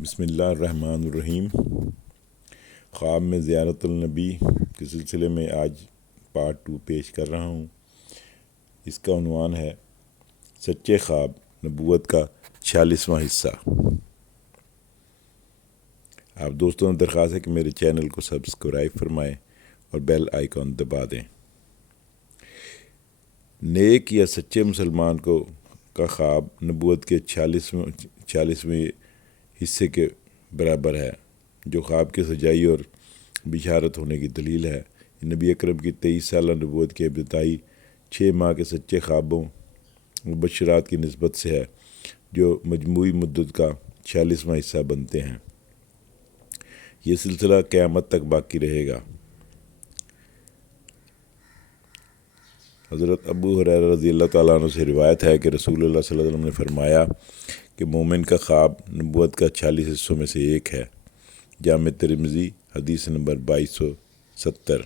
بسم اللہ الرحمن الرحیم۔ خواب میں زیارت النبی کے سلسلے میں آج پارٹ 2 پیش کر رہا ہوں۔ اس کا عنوان ہے سچے خواب، نبوت کا 46واں حصہ۔ آپ دوستوں سے درخواست ہے کہ میرے چینل کو سبسکرائب فرمائیں اور بیل آئیکن دبا دیں۔ نیک یا سچے مسلمان کا خواب نبوت کے 46ویں حصے کے برابر ہے، جو خواب کی سچائی اور بشارت ہونے کی دلیل ہے۔ نبی اکرم کی 23 سالہ نبوت کے ابتدائی 6 ماہ کے سچے خوابوں و بشارات کی نسبت سے ہے، جو مجموعی مدت کا 46واں حصہ بنتے ہیں۔ یہ سلسلہ قیامت تک باقی رہے گا۔ حضرت ابو ہریرہ رضی اللہ تعالیٰ عنہ سے روایت ہے کہ رسول اللہ صلی اللہ علیہ وسلم نے فرمایا کہ مومن کا خواب نبوت کا 46 حصوں میں سے ایک ہے۔ جامع ترمذی حدیث نمبر 2270،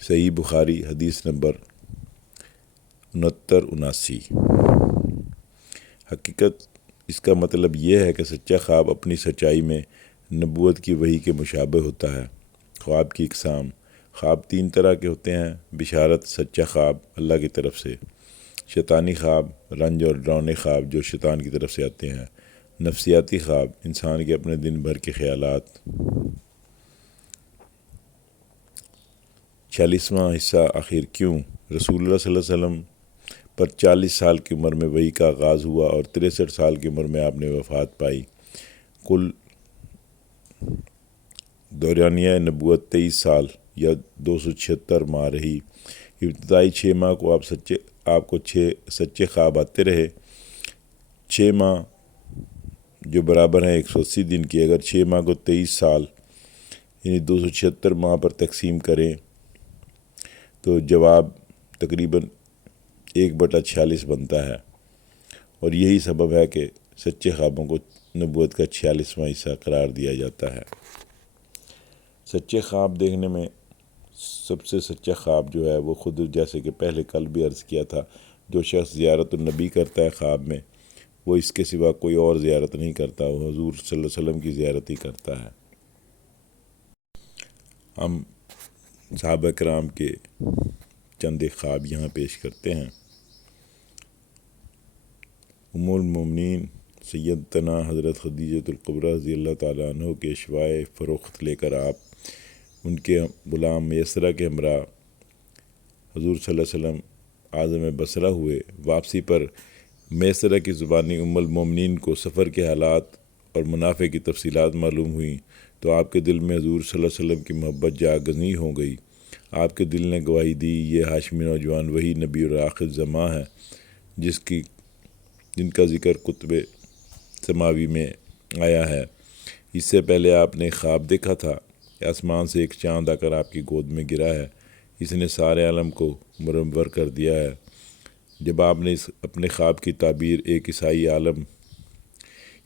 صحیح بخاری حدیث نمبر 6979۔ حقیقت اس کا مطلب یہ ہے کہ سچا خواب اپنی سچائی میں نبوت کی وحی کے مشابہ ہوتا ہے۔ خواب کی اقسام: خواب 3 طرح کے ہوتے ہیں: بشارت، سچا خواب اللہ کی طرف سے; شیطانی خواب، رنج اور ڈراؤنے خواب جو شیطان کی طرف سے آتے ہیں; نفسیاتی خواب، انسان کے اپنے دن بھر کے خیالات۔ 46واں حصہ آخر کیوں؟ رسول اللہ صلی اللہ علیہ وسلم پر 40 سال کی عمر میں وحی کا آغاز ہوا اور 63 سال کی عمر میں آپ نے وفات پائی۔ کل دورانیہ نبوت 23 سال یا 276 ماہ رہی۔ ابتدائی 6 ماہ کو آپ کو سچے خواب آتے رہے۔ 6 ماہ جو برابر ہیں 180 دن کی، اگر 6 ماہ کو 23 سال یعنی 276 ماہ پر تقسیم کریں تو جواب تقریباً 1/46 بنتا ہے، اور یہی سبب ہے کہ سچے خوابوں کو نبوت کا 46واں حصہ قرار دیا جاتا ہے۔ سچے خواب دیکھنے میں سب سے سچا خواب جو ہے وہ خود، جیسے کہ پہلے کل بھی عرض کیا تھا، جو شخص زیارت النبی کرتا ہے خواب میں، وہ اس کے سوا کوئی اور زیارت نہیں کرتا، وہ حضور صلی اللہ علیہ وسلم کی زیارت ہی کرتا ہے۔ ہم صحابہ کرام کے چند خواب یہاں پیش کرتے ہیں۔ ام المومنین سیدتنا حضرت خدیجہ الکبریٰ رضی اللہ تعالیٰ عنہ کے اشواء فروخت لے کر آپ ان کے غلام میسرہ کے ہمراہ حضور صلی اللہ علیہ وسلم عازم بصرہ ہوئے۔ واپسی پر میسرہ کی زبانی ام المومنین کو سفر کے حالات اور منافع کی تفصیلات معلوم ہوئیں تو آپ کے دل میں حضور صلی اللہ علیہ وسلم کی محبت جاگزیں ہو گئی۔ آپ کے دل نے گواہی دی، یہ ہاشمی نوجوان وہی نبی اور آخر زماں ہے جن کا ذکر کتب سماوی میں آیا ہے۔ اس سے پہلے آپ نے خواب دیکھا تھا کہ آسمان سے ایک چاند آ کر آپ کی گود میں گرا ہے، اس نے سارے عالم کو منور کر دیا ہے۔ جب آپ نے اپنے خواب کی تعبیر ایک عیسائی عالم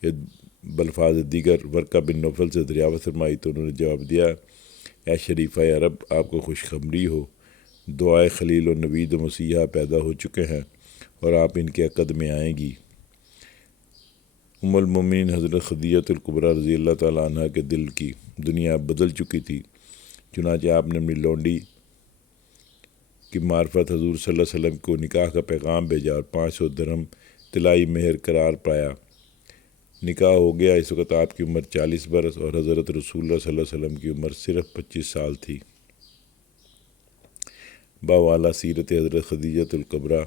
یا بلفاظ دیگر ورقہ بن نوفل سے دریافت فرمائی تو انہوں نے جواب دیا: اے شریفہ عرب، آپ کو خوشخبری ہو، دعائے خلیل و نوید و مسیحا پیدا ہو چکے ہیں اور آپ ان کے عقد میں آئیں گی۔ ام المومنین حضرت خدیجہ الکبریٰ رضی اللہ تعالیٰ عنہ کے دل کی دنیا بدل چکی تھی، چنانچہ آپ نے اپنی لونڈی کی معرفت حضور صلی اللہ علیہ وسلم کو نکاح کا پیغام بھیجا اور 500 درہم طلائی مہر قرار پایا۔ نکاح ہو گیا۔ اس وقت آپ کی عمر 40 برس اور حضرت رسول اللہ صلی اللہ علیہ وسلم کی عمر صرف 25 سال تھی۔ باوالا سیرت حضرت خدیجہ الکبریٰ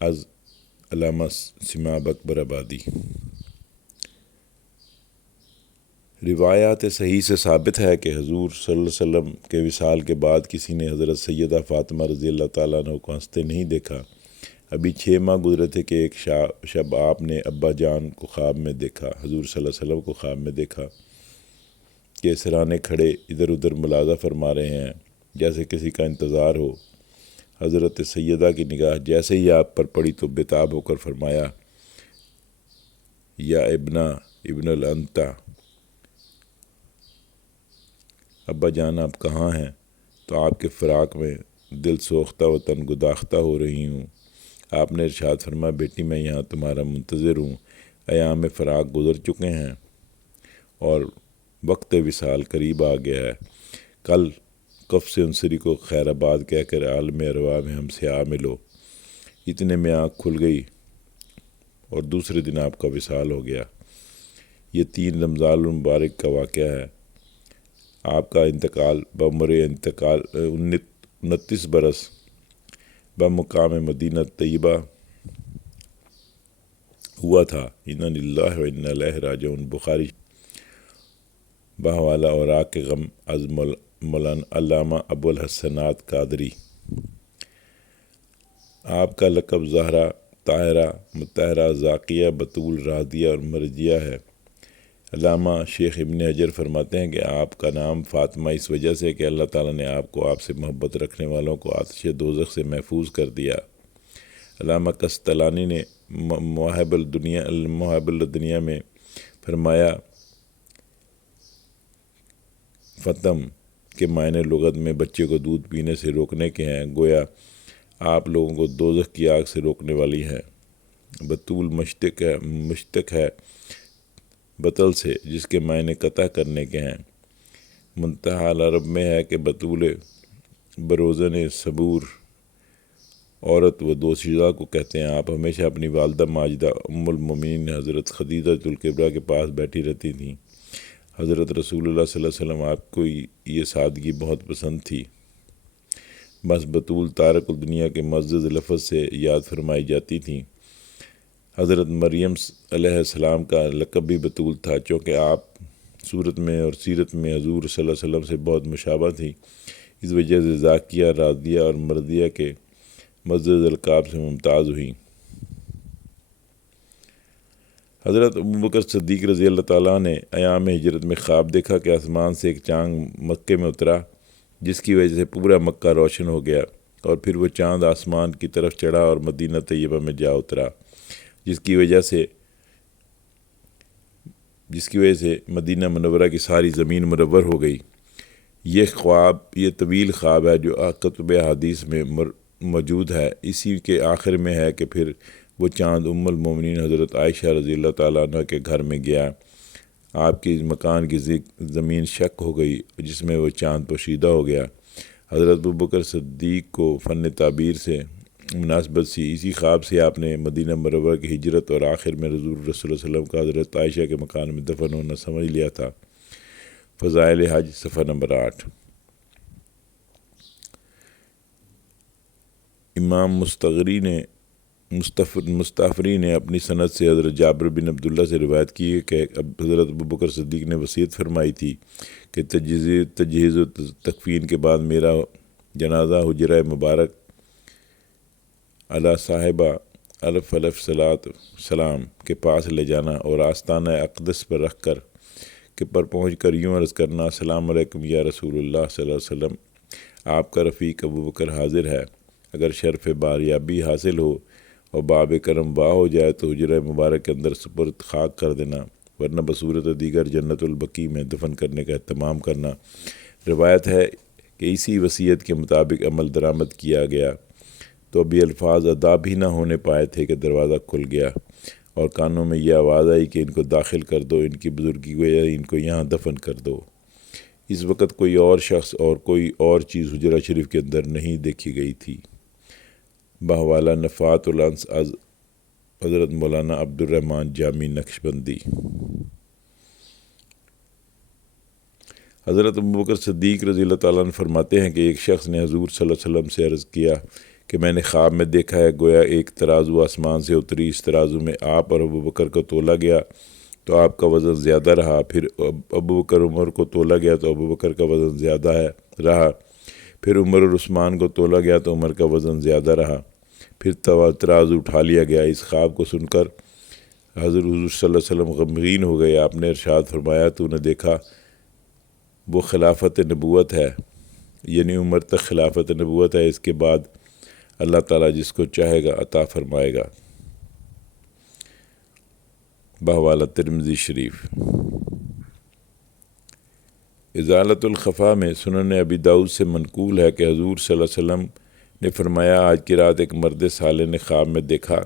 از علامہ سماب اکبر آبادی۔ روایات صحیح سے ثابت ہے کہ حضور صلی اللہ علیہ وسلم کے وصال کے بعد کسی نے حضرت سیدہ فاطمہ رضی اللہ تعالیٰ عنہ کو ہنستے نہیں دیکھا۔ ابھی 6 ماہ گزرے تھے کہ ایک شب آپ نے ابا جان کو خواب میں دیکھا، حضور صلی اللہ علیہ وسلم کو خواب میں دیکھا کہ سرانے کھڑے ادھر ادھر ملاحظہ فرما رہے ہیں جیسے کسی کا انتظار ہو۔ حضرت سیدہ کی نگاہ جیسے ہی آپ پر پڑی تو بےتاب ہو کر فرمایا: یا ابن الانتا، ابا جان آپ کہاں ہیں؟ تو آپ کے فراق میں دل سوختہ و تن گداختہ ہو رہی ہوں۔ آپ نے ارشاد فرمایا: بیٹی میں یہاں تمہارا منتظر ہوں۔ ایام فراق گزر چکے ہیں اور وقت وصال قریب آ گیا ہے۔ کل قفص انصری کو خیر آباد کہہ کر عالم ارواح میں ہم سے آ ملو۔ اتنے میں آنکھ کھل گئی اور دوسرے دن آپ کا وصال ہو گیا۔ یہ 3 رمضان المبارک کا واقعہ ہے۔ آپ کا انتقال بعمر انتقال 29 برس بمقام مدینہ طیبہ ہوا تھا۔ انا للہ و انا الیہ راجعون، بخاری۔ بحوالہ اوراق کے غم از مولانا علامہ ابو الحسنات قادری۔ آپ کا لقب زہرا، طاہرہ، مطہرہ، ذاکیہ، بطول، راضیہ اور مرضیہ ہے۔ علامہ شیخ ابن حجر فرماتے ہیں کہ آپ کا نام فاطمہ اس وجہ سے کہ اللہ تعالیٰ نے آپ کو آپ سے محبت رکھنے والوں کو آتش دوزخ سے محفوظ کر دیا۔ علامہ قسطلانی نے مواہب الدنیا میں فرمایا فتم کے معنی لغت میں بچے کو دودھ پینے سے روکنے کے ہیں، گویا آپ لوگوں کو دوزخ کی آگ سے روکنے والی ہیں۔ بطول مشتق ہے بطل سے، جس کے معنی قطع کرنے کے ہیں۔ منتہا العرب میں ہے کہ بطول بروزن صبور عورت و دوشیزہ کو کہتے ہیں۔ آپ ہمیشہ اپنی والدہ ماجدہ ام المومنین حضرت خدیجہ الکبریٰ کے پاس بیٹھی رہتی تھیں۔ حضرت رسول اللہ صلی اللہ علیہ وسلم آپ کو یہ سادگی بہت پسند تھی۔ بس بطول تارک الدنیا کے معزز لفظ سے یاد فرمائی جاتی تھیں۔ حضرت مریم علیہ السلام کا لقب بھی بطول تھا، چونکہ آپ صورت میں اور سیرت میں حضور صلی اللہ علیہ وسلم سے بہت مشابہ تھیں، اس وجہ سے ذاکیہ، راضیہ اور مرضیہ کے معزز القاب سے ممتاز ہوئیں۔ حضرت ابوبکر صدیق رضی اللہ تعالیٰ نے ایام ہجرت میں خواب دیکھا کہ آسمان سے ایک چاند مکے میں اترا، جس کی وجہ سے پورا مکہ روشن ہو گیا، اور پھر وہ چاند آسمان کی طرف چڑھا اور مدینہ طیبہ میں جا اترا، جس کی وجہ سے مدینہ منورہ کی ساری زمین منور ہو گئی۔ یہ طویل خواب ہے جو کتب احادیث میں موجود ہے۔ اسی کے آخر میں ہے کہ پھر وہ چاند ام المومنین حضرت عائشہ رضی اللہ تعالیٰ عنہ کے گھر میں گیا۔ آپ کی مکان کی زمین شق ہو گئی، جس میں وہ چاند پوشیدہ ہو گیا۔ حضرت ابوبکر صدیق کو فن تعبیر سے مناسبت سی، اسی خواب سے آپ نے مدینہ منورہ کی ہجرت اور آخر میں حضور رسول اللہ علیہ وسلم کا حضرت عائشہ کے مکان میں دفن ہونا سمجھ لیا تھا۔ فضائل حج صفحہ نمبر 8۔ امام مستغفری نے اپنی سند سے حضرت جابر بن عبداللہ سے روایت کی ہے کہ حضرت ابوبکر صدیق نے وصیت فرمائی تھی کہ تجہیز و تکفین کے بعد میرا جنازہ حجرہ مبارک علی صاحبہ الف صلاۃ سلام کے پاس لے جانا اور آستانہ اقدس پر رکھ کر پہنچ کر یوں عرض کرنا: السلام علیکم یا رسول اللہ صلی اللہ علیہ وسلم، آپ کا رفیق ابوبکر حاضر ہے۔ اگر شرف باریابی حاصل ہو اور باب کرم واہ ہو جائے تو حجرہ مبارک کے اندر سپرد خاک کر دینا، ورنہ بصورت دیگر جنت البقیع میں دفن کرنے کا اہتمام کرنا۔ روایت ہے کہ اسی وصیت کے مطابق عمل درآمد کیا گیا تو ابھی الفاظ ادا بھی نہ ہونے پائے تھے کہ دروازہ کھل گیا اور کانوں میں یہ آواز آئی کہ ان کو داخل کر دو، ان کی بزرگی کی وجہ ان کو یہاں دفن کر دو۔ اس وقت کوئی اور شخص اور کوئی اور چیز حجرہ شریف کے اندر نہیں دیکھی گئی تھی۔ بحوالہ نفات الانس از حضرت مولانا عبدالرحمن جامی نقشبندی۔ حضرت ابوبکر صدیق رضی اللہ تعالیٰ عنہ فرماتے ہیں کہ ایک شخص نے حضور صلی اللہ علیہ وسلم سے عرض کیا کہ میں نے خواب میں دیکھا ہے گویا ایک ترازو آسمان سے اتری، اس ترازو میں آپ اور ابوبکر کو تولا گیا تو آپ کا وزن زیادہ رہا، پھر ابوبکر عمر کو تولا گیا تو ابوبکر کا وزن زیادہ رہا، پھر عمر اور عثمان کو تولا گیا تو عمر کا وزن زیادہ رہا، پھر ترازو اٹھا لیا گیا۔ اس خواب کو سن کر حضور صلی اللہ علیہ وسلم غمگین ہو گئے۔ آپ نے ارشاد فرمایا: تو نے دیکھا وہ خلافت نبوت ہے، یعنی عمر تک خلافت نبوت ہے، اس کے بعد اللہ تعالیٰ جس کو چاہے گا عطا فرمائے گا۔ بحوالہ ترمذی شریف۔ ازالۃ الخفا میں سنن ابی داؤد سے منقول ہے کہ حضور صلی اللہ علیہ وسلم نے فرمایا: آج کی رات ایک مرد صالح نے خواب میں دیکھا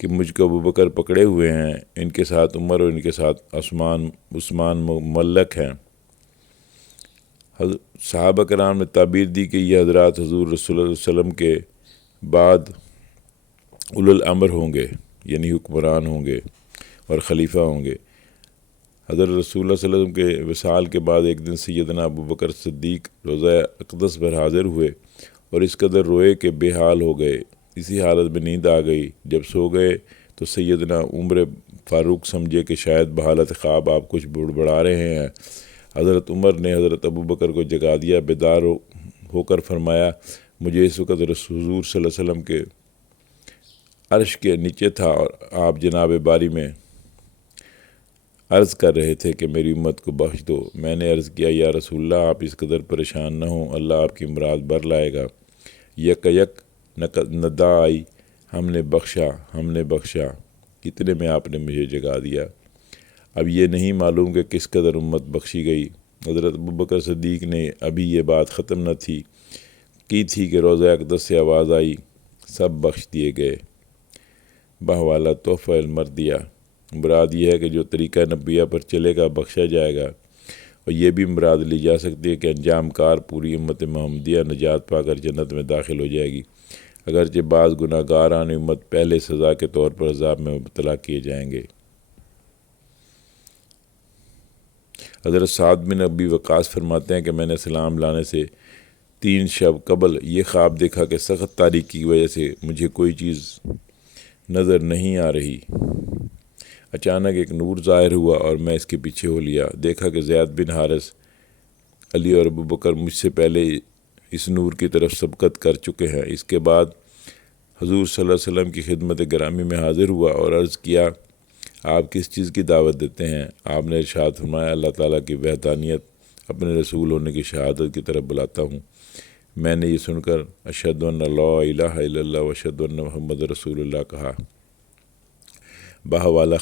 کہ مجھ کو ابوبکر پکڑے ہوئے ہیں، ان کے ساتھ عمر اور ان کے ساتھ عثمان مملک ہیں۔ صحابہ کرام نے تعبیر دی کہ یہ حضرات حضور رسول اللہ علیہ وسلم کے بعد اولو الامر ہوں گے، یعنی حکمران ہوں گے اور خلیفہ ہوں گے۔ حضرت رسول اللہ صلی اللہ علیہ وسلم کے وصال کے بعد ایک دن سیدنا ابوبکر صدیق روضہ اقدس پر حاضر ہوئے اور اس قدر روئے کہ بے حال ہو گئے۔ اسی حالت میں نیند آ گئی۔ جب سو گئے تو سیدنا عمر فاروق سمجھے کہ شاید بحالت خواب آپ کچھ بڑبڑا رہے ہیں۔ حضرت عمر نے حضرت ابوبکر کو جگا دیا، بیدار ہو کر فرمایا، مجھے اس وقت حضور صلی اللہ علیہ وسلم کے عرش کے نیچے تھا اور آپ جناب باری میں عرض کر رہے تھے کہ میری امت کو بخش دو۔ میں نے عرض کیا، یا رسول اللہ آپ اس قدر پریشان نہ ہوں، اللہ آپ کی مراد بر لائے گا۔ یک ندا آئی، ہم نے بخشا، کتنے میں آپ نے مجھے جگا دیا۔ اب یہ نہیں معلوم کہ کس قدر امت بخشی گئی۔ حضرت ابوبکر صدیق نے ابھی یہ بات ختم نہ کی تھی کہ روضہ اقدس سے آواز آئی، سب بخش دیے گئے۔ بہوالا تحفہ المردیہ، مراد یہ ہے کہ جو طریقہ نبیہ پر چلے گا بخشا جائے گا، اور یہ بھی مراد لی جا سکتی ہے کہ انجام کار پوری امت محمدیہ نجات پا کر جنت میں داخل ہو جائے گی، اگرچہ بعض گناہ گاران امت پہلے سزا کے طور پر عذاب میں مبتلا کیے جائیں گے۔ حضرت سعد بن ابی وقاص فرماتے ہیں کہ میں نے سلام لانے سے 3 شب قبل یہ خواب دیکھا کہ سخت تاریکی کی وجہ سے مجھے کوئی چیز نظر نہیں آ رہی۔ اچانک ایک نور ظاہر ہوا اور میں اس کے پیچھے ہو لیا۔ دیکھا کہ زید بن حارث، علی اور ابوبکر مجھ سے پہلے اس نور کی طرف سبقت کر چکے ہیں۔ اس کے بعد حضور صلی اللہ علیہ وسلم کی خدمت گرامی میں حاضر ہوا اور عرض کیا، آپ کس چیز کی دعوت دیتے ہیں؟ آپ نے ارشاد فرمایا، اللہ تعالیٰ کی وحدانیت، اپنے رسول ہونے کی شہادت کی طرف بلاتا ہوں۔ میں نے یہ سن کر اشہد ان لا الہ الا اللہ و اشہد ان محمد رسول اللہ کہا۔ بہوالا